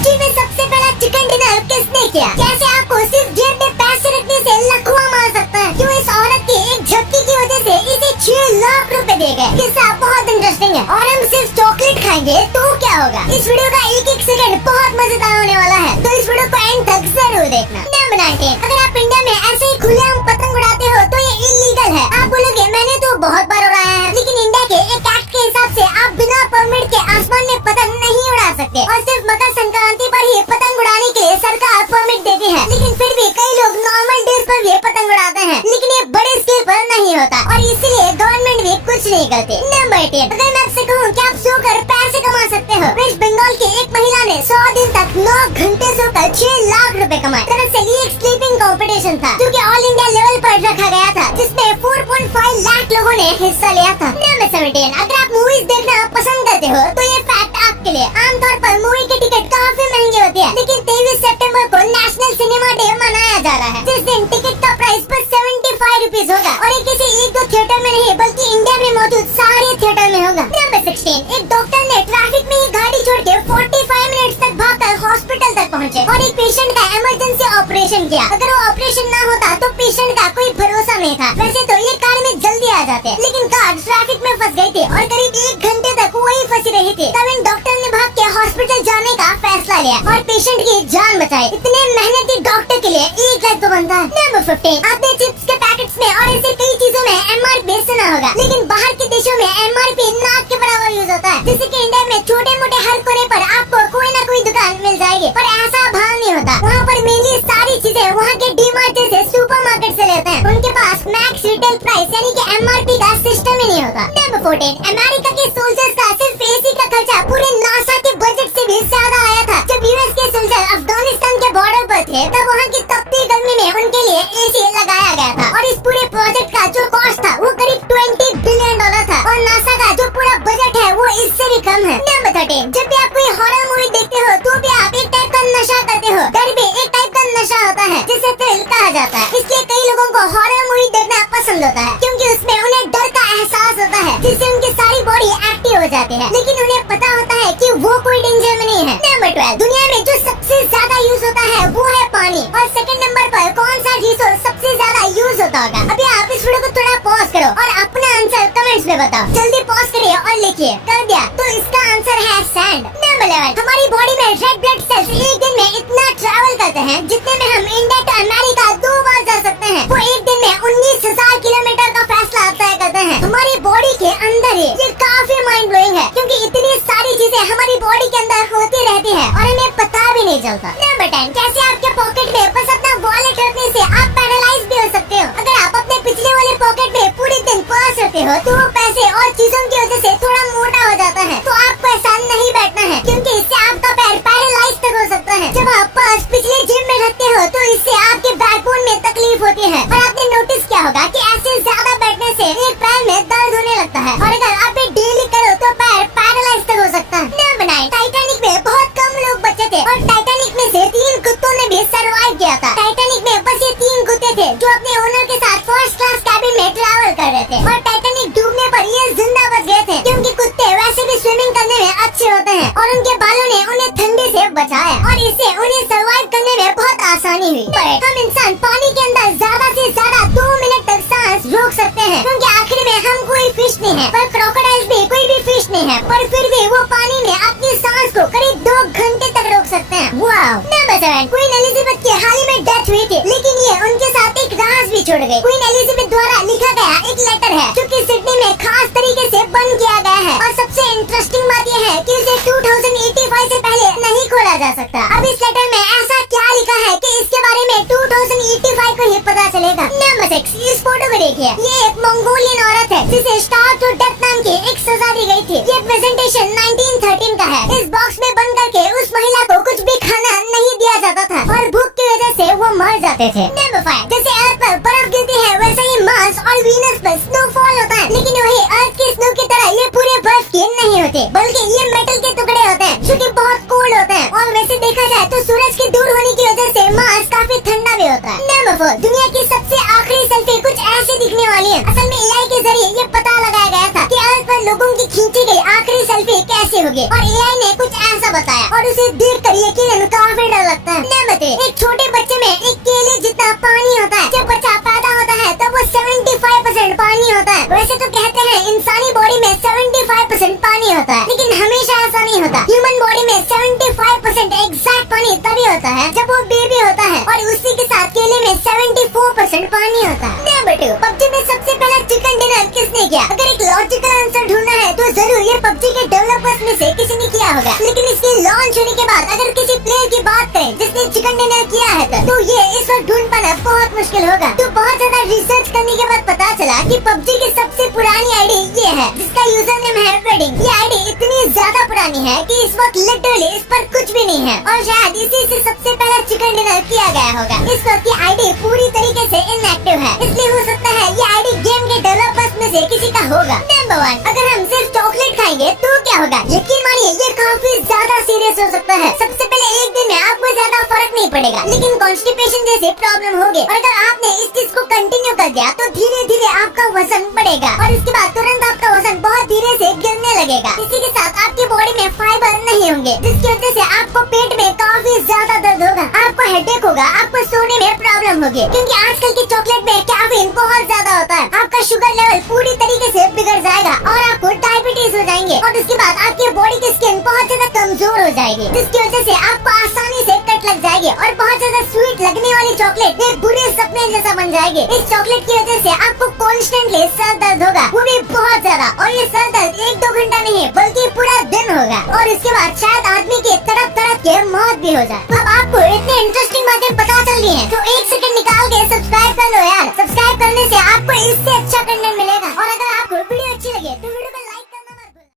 में सबसे पहला चिकन डिनर किसने किया? कैसे आपको सिर्फ जेब में पैसे रखने से लखवा मार सकता है? क्यों इस औरत की एक झपकी की वजह से इसे 6 लाख रुपए दिए गए? किस्सा बहुत इंटरेस्टिंग है और हम सिर्फ चॉकलेट खाएंगे तो क्या होगा? इस वीडियो का एक एक सेकंड बहुत मजेदार होने वाला है, तो इस वीडियो को एंड तक जरूर देखना। नंबर 19, अगर आप इंडिया में ऐसे ही खुलेआम पतंग उड़ाते हो तो ये इलीगल है। आप बोलोगे मैंने तो बहुत बार उड़ाया है, लेकिन इंडिया के एक एक्ट के हिसाब से आप बिना परमिट के आसमान में पतंग नहीं उड़ा सकते और सिर्फ मकर संक्रांति पर ही पतंग उड़ाने के लिए सरकार परमिट देती है। लेकिन फिर भी कई लोग नॉर्मल डेज पर भी पतंग उड़ाते हैं, लेकिन ये बड़े स्केल पर नहीं होता और इसीलिए गवर्नमेंट भी कुछ नहीं करती। नंबर 10, अगर मैं आपसे कहूँ कि आप सोकर पैसे कमा सकते हो। वेस्ट बंगाल की एक महिला ने 100 दिन तक 9 घंटे सोकर 6 लाख रुपए कमाए। दरअसल ये एक स्लीपिंग कंपटीशन था जो कि ऑल इंडिया लेवल पर रखा गया था, जिसमें 4.5 लाख लोगों ने हिस्सा लिया था। नंबर 17, अगर आप मूवीज देखना पसंद करते हो तो ये फैक्ट आपके लिए। आमतौर पर मूवी की टिकट काफी महंगी होती है, लेकिन 23 सितंबर को नेशनल सिनेमा डे मनाया जा रहा है, जिस दिन टिकट का प्राइस बस 75 रुपीज होगा और ये किसी एक दो थिएटर में नहीं बल्कि इंडिया में मौजूद सारे थिएटर में होगा। नंबर 16, एक डॉक्टर ने ट्रैफिक में ही गाड़ी छोड़ के 45 मिनट तक भागकर हॉस्पिटल तक पहुँचे और एक पेशेंट का इमरजेंसी ऑपरेशन किया। अगर वो ऑपरेशन न होता तो पेशेंट का कोई भरोसा नहीं था। वैसे तो ये कार में जल्दी आ जाते, लेकिन कार ट्रैफिक में फंस गई थी और करीब 1 घंटे तक वही फंसी रही थी। तब इन डॉक्टर ने भाग के हॉस्पिटल जाने का फैसला लिया और पेशेंट की जान बचाई। इतने मेहनती डॉक्टर के लिए 1 लाख तो बनता है। नंबर 15, आपने चिप्स के पैकेट्स में और ऐसे कई चीजों में MRP सुना होगा, लेकिन बाहर के देशों में MRP नाक के बराबर यूज होता है। जैसे कि इंडिया में छोटे मोटे हर कोने पर आपको कोई न कोई दुकान मिल जाएगी, पर ऐसा भाव नहीं होता। वहाँ पर मेनली सारी चीजें वहाँ के डीमार्ट जैसे सुपर मार्केट से लेते हैं। उनके पास मैक्स रिटेल प्राइस यानी कि MRP का सिस्टम ही नहीं होता। नंबर 14, अमेरिका के सोल्जर्स का सिर्फ एसी का खर्चा पूरे नासा के बजट से भी ज्यादा आया था। जब यूएस के सोल्जर अफगानिस्तान के बॉर्डर पर थे तब वहाँ की तपती गर्मी में उनके लिए एसी लगाया गया था और इस पूरे प्रोजेक्ट का जो कॉस्ट था वो करीब $20 बिलियन था और नासा का जो पूरा बजट है वो इससे भी कम है। नंबर 13, जब भी आप कोई हॉरर मूवी देखते हो तो भी आप एक टाइप का नशा करते हो। डर भी एक टाइप का नशा होता है जिसे थ्रिल कहा जाता है। इसलिए कई लोगों को हॉरर मूवी देखना पसंद होता है क्योंकि उसमें उन्हें डर का एहसास होता है, जिससे उनकी सारी बॉडी एक्टिव हो जाती है, लेकिन उन्हें पता होता है कि वो कोई डेंजर में नहीं है। नंबर 12, दुनिया में जो सबसे ज्यादा यूज होता है वो है पानी और सेकंड नंबर पर कौन सा रिसोर्स सबसे ज्यादा यूज होता होगा? अभी आप इस वीडियो को थोड़ा पॉज करो और अपना आंसर कमेंट्स में बताओ। जल्दी पॉज करिए और लिखिए। कर दिया तो इसका आंसर है सैंड। नंबर 11, हमारी बॉडी में रेड ब्लड सेल्स एक दिन में इतना ट्रैवल करते हैं जितने में हम इंडिया टू अमेरिका 2 बार जा सकते हैं। वो एक दिन में 19,000 किलोमीटर का फैसला तय करते हैं हमारी बॉडी के अंदर ही। ये काफी माइंड ब्लोइंग है क्योंकि इतनी सारी चीजें हमारी बॉडी के अंदर होती रहती है और हमें पता भी नहीं चलता। नंबर 10, कैसे आपके पॉकेट में बस अपना वॉलेट रखने से आप पैरालाइज भी हो सकते हो। अगर आप अपने पिछले वाले पॉकेट में पूरे दिन पर्स रखते हो तो वो पैसे और चीजों की वजह से थोड़ा मोटा हो जाता है, तो आपको ऐसा नहीं बैठना है क्योंकि इससे आपका पैर पैरालाइज तक हो सकता है। जब आप पर्स पिछले जेब में रखते हो तो इससे आपके बैकबोन में तकलीफ होती है और आपने नोटिस किया होगा कि ऐसे ज्यादा बैठने से एक पैर में दर्द होने लगता है और अगर आप डेली करो तो पैर पैरालाइज तक हो सकता है। नंबर 9, टाइटैनिक में बहुत कम लोग बचे थे और टाइटैनिक में से 3 कुत्तों ने भी सर्वाइव किया था। टाइटैनिक में बस ये 3 कुत्ते थे जो अपने ओनर के साथ फर्स्ट क्लास कैबिन में ट्रैवल कर रहे थे और टाइटैनिक डूबने पर ये जिंदा बच गए थे क्योंकि कुत्ते वैसे भी स्विमिंग करने में अच्छे होते हैं और उनके बालों ने उन्हें ठंडे से बचाया और इससे उन्हें सर्वाइव करने में बहुत आसानी हुई। पर हम इंसान पानी के अंदर ज्यादा से ज्यादा 2 मिनट तक सांस रोक सकते हैं क्योंकि आखिर में हम कोई फिश नहीं है, पर क्रोकोडाइल भी कोई भी फिश नहीं है, पर फिर भी वो पानी में अपनी सांस को करीब 2 घंटे तक रोक सकते हैं। वाओ। नंबर 7, क्वीन एलिजाबेथ की हाल ही में डेथ हुई थी, लेकिन ये उनके साथ एक राज भी छोड़ गई। क्वीन एलिजाबेथ द्वारा लिखा गया एक लेटर है जो कि सिडनी में खास तरीके से बंद किया गया है और सबसे इंटरेस्टिंग बात यह है कि इसे 2085 से पहले नहीं खोला जा सकता। अब इस लेटर में ऐसा क्या लिखा है कि इसके बारे में 2085 को ही पता चलेगा। नंबर 6, इस फोटो को देखिए। ये एक मंगोलियन औरत है जिसे स्टार टू डेथ नाम की एक सजा दी गई थी। ये प्रेजेंटेशन 1913 का है। इस बॉक्स में बंद करके उस महिला को कुछ भी खाना नहीं दिया जाता था और भूख की वजह से वो मर जाते थे। नंबर 5, जैसे अर्थ पर बर्फ गिरती है वैसे ही मार्स और वीनस पर स्नोफॉल होता है, लेकिन वही अर्थ की स्नो की तरह ये पूरे बर्फ के नहीं होते, बल्कि ये मेटल के टुकड़े होते हैं जो कि बहुत कोल्ड होते हैं और वैसे देखा जाए तो सूरज के दूर होने की वजह से मार्स काफी ठंडा भी होता है। नंबर 4, दुनिया की सबसे आखिरी सेल्फी कुछ ऐसी दिखने वाली है। असल में AI के जरिए ये पता लगाया गया था कि अर्थ पर लोगों की खींची गई आखिरी सेल्फी कैसी वाली होगी और एआई ने कुछ ऐसा बताया और उसे देखकर यकीनन काफी डर लगता है। नंबर 3, एक छोटे बच्चे में एक केले जितना पानी होता है। जब बच्चा पैदा होता है तब वो 75% पानी होता है। वैसे तो कहते हैं इंसानी बॉडी में 75% पानी होता है, लेकिन हमेशा ऐसा नहीं होता। ह्यूमन बॉडी में 75% एग्जैक्ट पानी तभी होता है जब वो बेबी होता है और उसी के साथ केले में 74% पानी होता है। नंबर 2, पबजी में सबसे पहला चिकन डिनर किसने किया? अगर एक लॉजिकल आंसर ढूंढना है तो जरूर ये पबजी के डेवलपर्स में से किसी ने किया होगा। लेकिन इसके लॉन्च होने के बाद अगर किसी प्लेयर की बात करें जिसने चिकन डिनर किया है तो ये इस वक्त ढूंढ पाना बहुत मुश्किल होगा। तो बहुत ज्यादा रिसर्च करने के बाद पता चला कि पबजी की सबसे पुरानी आईडी ये है जिसका यूजर नेम है वेडिंग। ये आईडी इतनी ज्यादा पुरानी है कि इस वक्त लिटरली इस पर कुछ भी नहीं है और शायद इसी से सबसे पहला चिकन डिनर किया गया होगा। इस वक्त की आईडी पूरी तरीके से इनएक्टिव है, इसलिए हो सकता है ये आईडी गेम के डेवलपर्स में से किसी का होगा। नंबर 1, अगर हम सिर्फ चॉकलेट खाएंगे तो क्या होगा? यकीन मानिए ये काफी ज्यादा सीरियस हो सकता है। सबसे पहले एक दिन में आपको ज्यादा फर्क नहीं पड़ेगा, लेकिन कॉन्स्टिपेशन जैसे प्रॉब्लम होगी और अगर आपने इस चीज को कंटिन्यू कर दिया तो धीरे धीरे आपका वजन बढ़ेगा और इसके बाद तुरंत आपका वजन बहुत धीरे से गिरने लगेगा। इसी के साथ आपकी बॉडी में फाइबर नहीं होंगे जिसकी वजह से आपको पेट में काफी ज्यादा दर्द होगा, आपको हेडेक होगा, आपको सोने में प्रॉब्लम होगी क्योंकि आजकल की चॉकलेट में कैफीन बहुत ज्यादा होता है। आपका शुगर लेवल पूरी तरीके से बिगड़ जाएगा और आपको डायबिटीज हो जाएंगे और उसके बाद आपकी बॉडी की स्किन बहुत ज्यादा कमजोर हो जाएगी जिसकी वजह से आपको आसानी से कट लग जाएगी और बहुत ज्यादा स्वीट लगने वाली चॉकलेट एक बुरे सपने जैसा बन जाएगी। इस चॉकलेट की वजह से आपको कॉन्स्टेंटली सर दर्द होगा, वो भी बहुत ज्यादा, और ये सर दर्द 1-2 घंटा नहीं बल्कि पूरा दिन होगा और इसके बाद शायद आदमी की तड़प तड़प के मौत भी हो जाए। अब आपको इतनी इंटरेस्टिंग बातें पता चल रही है तो 1 सेकंड निकाल के सब्सक्राइब कर लो यार। सब्सक्राइब करने से आपको इससे अच्छा कंटेंट मिलेगा और अगर आपको वीडियो अच्छी लगे तो वीडियो